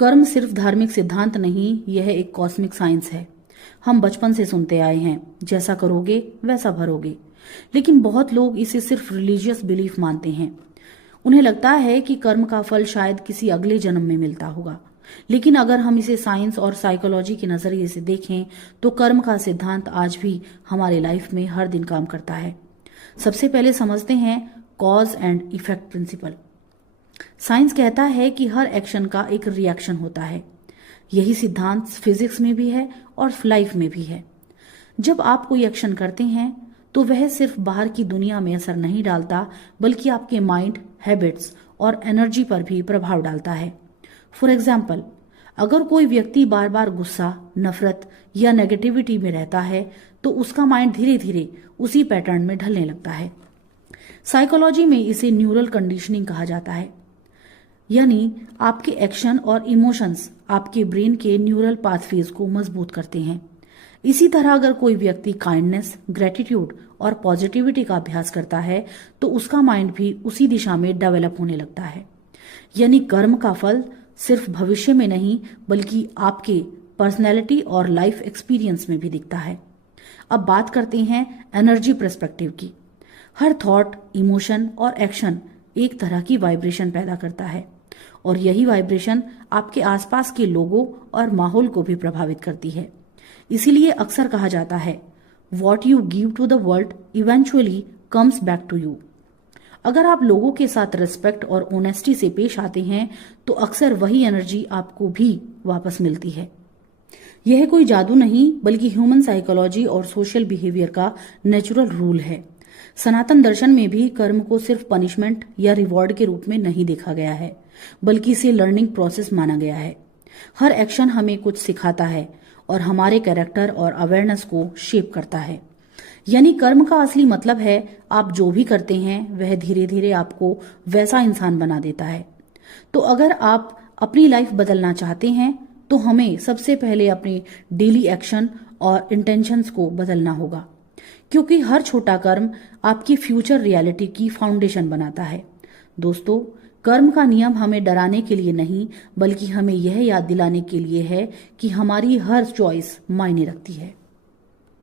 कर्म सिर्फ धार्मिक सिद्धांत नहीं, यह एक कॉस्मिक साइंस है। हम बचपन से सुनते आए हैं, जैसा करोगे वैसा भरोगे। लेकिन बहुत लोग इसे सिर्फ रिलीजियस बिलीफ मानते हैं। उन्हें लगता है कि कर्म का फल शायद किसी अगले जन्म में मिलता होगा। लेकिन अगर हम इसे साइंस और साइकोलॉजी के नजरिए से देखें तो कर्म का सिद्धांत आज भी हमारे लाइफ में हर दिन काम करता है। सबसे पहले समझते हैं cause and effect principle. Science कहता है कि हर एक्शन का एक रिएक्शन होता है। यही सिद्धांत फिजिक्स में भी है और लाइफ में भी है। जब आप कोई एक्शन करते हैं तो वह सिर्फ बाहर की दुनिया में असर नहीं डालता, बल्कि आपके माइंड, हैबिट्स और एनर्जी पर भी प्रभाव डालता है। फॉर एग्जाम्पल, अगर कोई व्यक्ति बार बार गुस्सा, नफरत या नेगेटिविटी में रहता है तो उसका माइंड धीरे धीरे उसी पैटर्न में ढलने लगता है। साइकोलॉजी में इसे न्यूरल कंडीशनिंग कहा जाता है, यानी आपके एक्शन और इमोशंस आपके ब्रेन के न्यूरल पाथवेज को मजबूत करते हैं। इसी तरह अगर कोई व्यक्ति काइंडनेस, ग्रेटिट्यूड और पॉजिटिविटी का अभ्यास करता है तो उसका माइंड भी उसी दिशा में डेवलप होने लगता है। यानी कर्म का फल सिर्फ भविष्य में नहीं, बल्कि आपके पर्सनैलिटी और लाइफ एक्सपीरियंस में भी दिखता है। अब बात करते हैं एनर्जी पर्सपेक्टिव की। हर थॉट, इमोशन और एक्शन एक तरह की वाइब्रेशन पैदा करता है और यही वाइब्रेशन आपके आसपास के लोगों और माहौल को भी प्रभावित करती है। इसीलिए अक्सर कहा जाता है, what you give to the world eventually comes back to you. अगर आप लोगों के साथ रिस्पेक्ट और ऑनेस्टी से पेश आते हैं तो अक्सर वही एनर्जी आपको भी वापस मिलती है। यह कोई जादू नहीं, बल्कि ह्यूमन साइकोलॉजी और सोशल बिहेवियर का नेचुरल रूल है। सनातन दर्शन में भी कर्म को सिर्फ पनिशमेंट या रिवॉर्ड के रूप में नहीं देखा गया है, बल्कि इसे लर्निंग प्रोसेस माना गया है। हर एक्शन हमें कुछ सिखाता है और हमारे कैरेक्टर और अवेयरनेस को शेप करता है। यानी कर्म का असली मतलब है आप जो भी करते हैं वह धीरे धीरे आपको वैसा इंसान बना देता है। तो अगर आप अपनी लाइफ बदलना चाहते हैं तो हमें सबसे पहले अपने डेली एक्शन और इंटेंशंस को बदलना होगा, क्योंकि हर छोटा कर्म आपकी फ्यूचर रियलिटी की फाउंडेशन बनाता है। दोस्तों, कर्म का नियम हमें डराने के लिए नहीं, बल्कि हमें यह याद दिलाने के लिए है कि हमारी हर चॉइस मायने रखती है।